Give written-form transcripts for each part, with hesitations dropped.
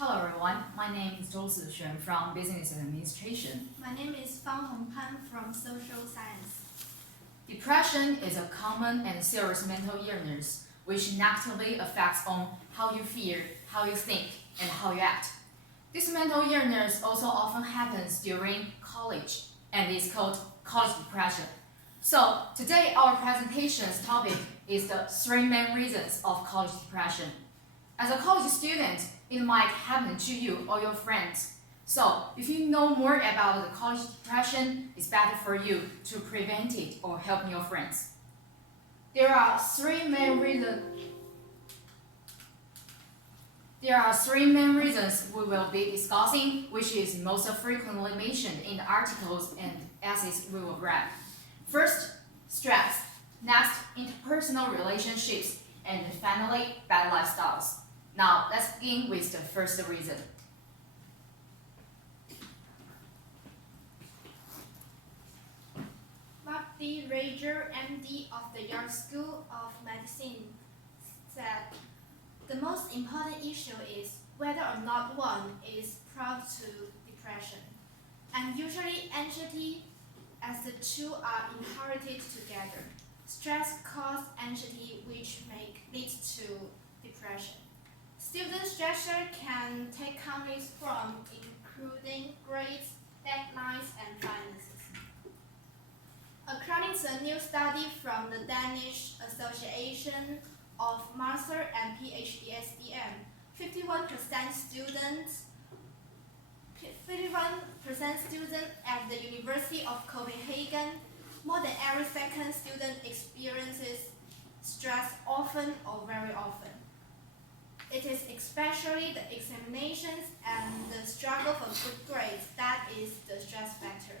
Hello everyone, my name is Zixuan from Business Administration. My name is Fanghong from Social Science. Depression is a common and serious mental illness which negatively affects on how you feel, how you think, and how you act. This mental illness also often happens during college and is called college depression. So today our presentation's topic is the 3 main reasons of college depression. As a college student, it might happen to you or your friends. So, if you know more about the college depression, it's better for you to prevent it or help your friends. There are three main reasons we will be discussing, which is most frequently mentioned in the articles and essays we will read. First, stress. Next, interpersonal relationships. And finally, bad lifestyles. Now, let's begin with the first reason. Mark D. Rager, MD of the Yale School of Medicine, said, "The most important issue is whether or not one is prone to depression, and usually anxiety, as the two are inherited together. Stress causes anxiety, which leads to depression. Student stressor can take countless forms, including grades, deadlines, and finances. According to a new study from the Danish Association of Master and PhD SDM, 51% students at the University of Copenhagen, more than every second student experiences stress often or very often. It is especially the examinations and the struggle for good grades that is the stress factor.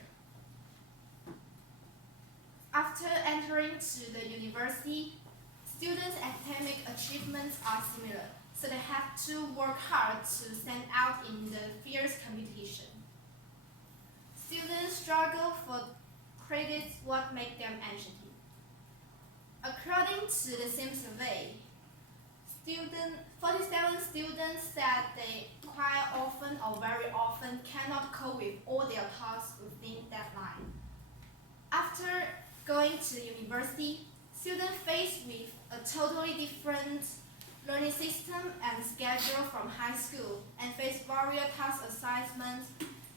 After entering to the university, students' academic achievements are similar, so they have to work hard to stand out in the fierce competition. Students struggle for credits, what makes them anxious. According to the same survey, 47 students said they quite often or very often cannot cope with all their tasks within deadline. After going to university, students faced with a totally different learning system and schedule from high school and face various task assignments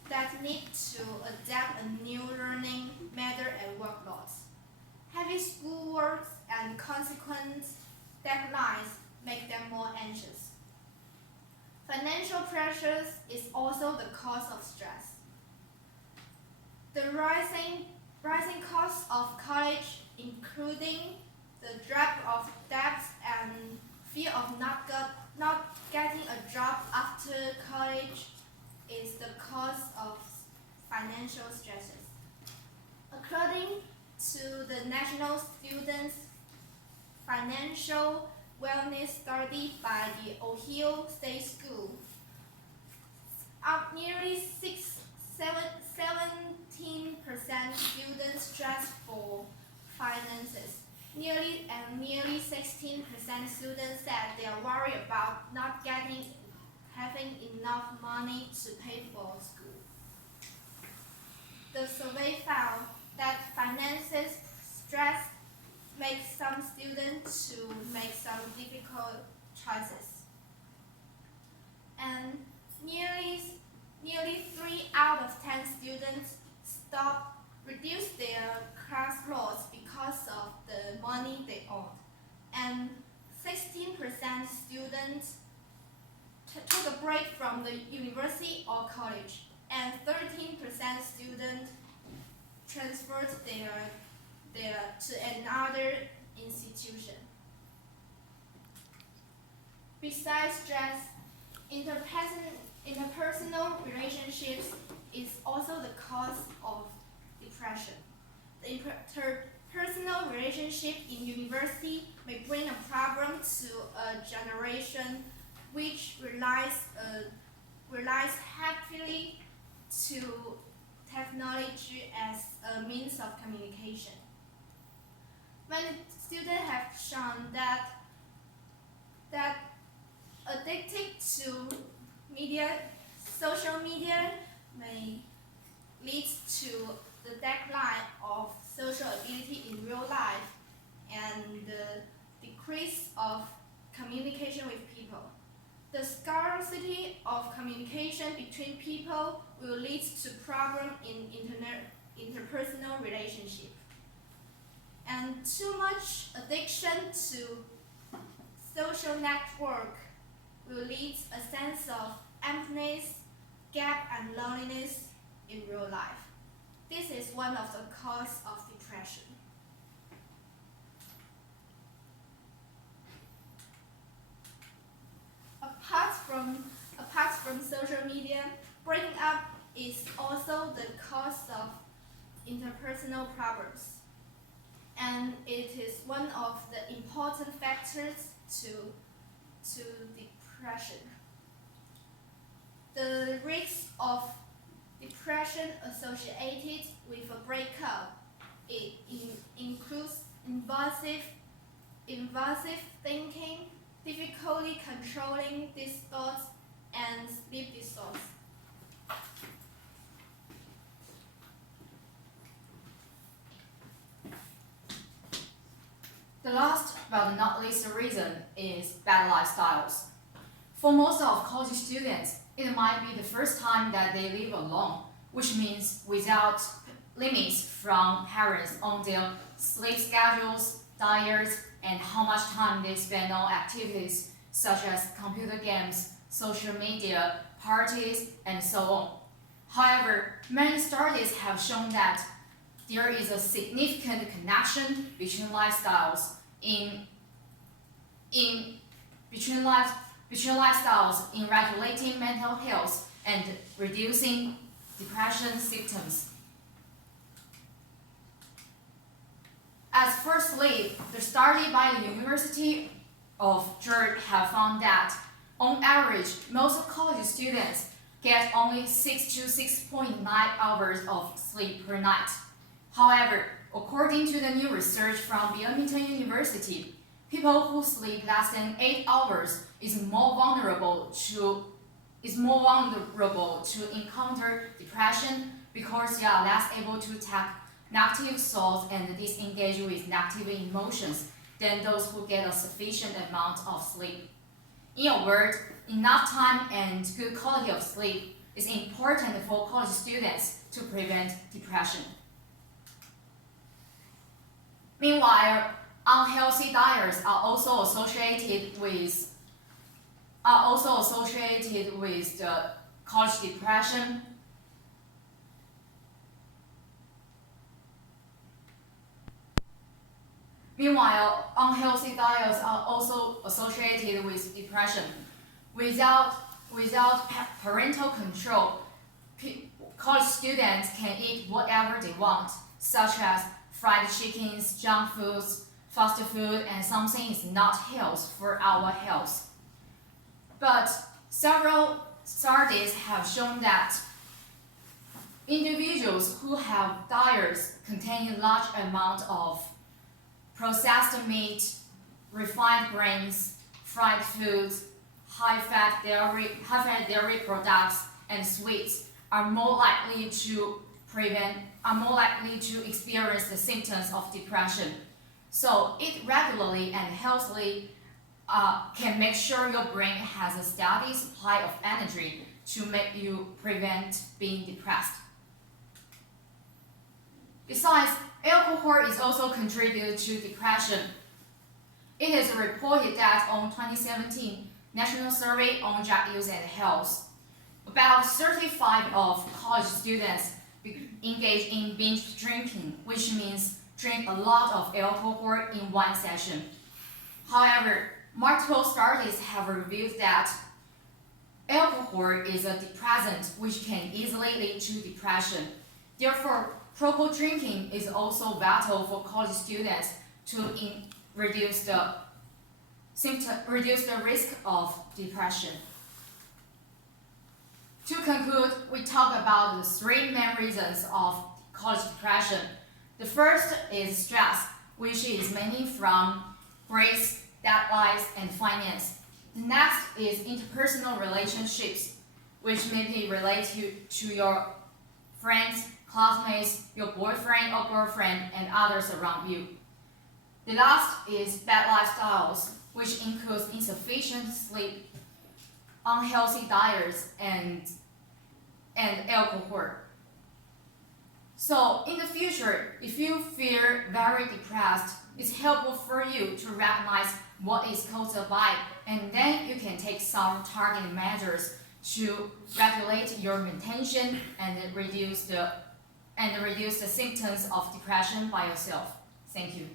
that need to adapt a new learning method and workloads. Heavy schoolwork and consequent deadlines make them more anxious. Financial pressures is also the cause of stress. The rising costs of college, including the dread of debts and fear of not getting a job after college, is the cause of financial stresses. According to the National Students Financial Wellness Study by the Ohio State School, nearly 17% students stress for finances. Nearly 16% students said they are worried about not having enough money to pay for school. The survey found that finances stress makes some students to make some difficult choices. And nearly 3 out of 10 students reduce their class loss because of the money they own. And 16% students took a break from the university or college, and 13% students transferred to another institution. Besides stress, interpersonal relationships is also the cause of depression. The interpersonal relationship in university may bring a problem to a generation which relies heavily to technology as a means of communication. Many students have shown that addicted to social media may lead to the decline of social ability in real life and the decrease of communication with people. The scarcity of communication between people will lead to problems in interpersonal relationship. And too much addiction to social network will lead a sense of emptiness, gap, and loneliness in real life. This is one of the causes of depression. Apart from social media, breaking up is also the cause of interpersonal problems, and it is one of the important factors to depression. The risk of depression associated with a breakup includes invasive thinking, difficulty controlling these thoughts, and sleep disorders. The last but not least reason is bad lifestyles. For most of college students, it might be the first time that they live alone, which means without limits from parents on their sleep schedules, diets, and how much time they spend on activities such as computer games, social media, parties, and so on. However, many studies have shown that there is a significant connection between lifestyles in regulating mental health and reducing depression symptoms. As for sleep, the study by the University of Zhou have found that, on average, most college students get only 6 to 6.9 hours of sleep per night. However, according to the new research from Biometan University, people who sleep less than 8 hours is more vulnerable to encounter depression because they are less able to take negative thoughts and disengage with negative emotions than those who get a sufficient amount of sleep. In a word, enough time and good quality of sleep is important for college students to prevent depression. Meanwhile, unhealthy diets are also associated with the college depression. Meanwhile, unhealthy diets are also associated with depression. Without parental control, college students can eat whatever they want, such as fried chickens, junk foods, fast food, and something is not healthy for our health. But several studies have shown that individuals who have diets containing large amounts of processed meat, refined grains, fried foods, high-fat dairy products, and sweets are more likely to experience the symptoms of depression. So eat regularly and healthily can make sure your brain has a steady supply of energy to make you prevent being depressed. Besides, alcohol is also contributed to depression. It is reported that on 2017 National Survey on Drug Use and Health, about 35% of college students engage in binge drinking, which means drink a lot of alcohol in one session. However, multiple studies have revealed that alcohol is a depressant which can easily lead to depression. Therefore, proper drinking is also vital for college students to reduce the risk of depression. To conclude, we talk about the three main reasons of college depression. The first is stress, which is mainly from grades, deadlines, and finance. The next is interpersonal relationships, which may be related to your friends, classmates, your boyfriend or girlfriend, and others around you. The last is bad lifestyles, which includes insufficient sleep, unhealthy diets, and alcohol. So in the future, if you feel very depressed, it's helpful for you to recognize what is caused by, and then you can take some targeted measures to regulate your mentation and reduce the symptoms of depression by yourself. Thank you.